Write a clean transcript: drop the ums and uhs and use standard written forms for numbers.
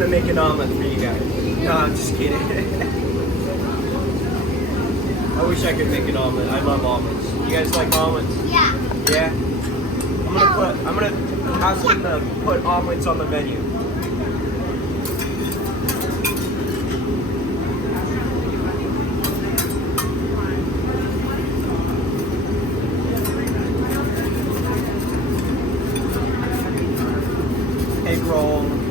gonna make an omelet for you guys. No, I'm just kidding. I wish I could make an omelet. I love omelets. You guys like omelets? Yeah. Yeah? I'm gonna ask them to put omelets on the menu. Egg roll.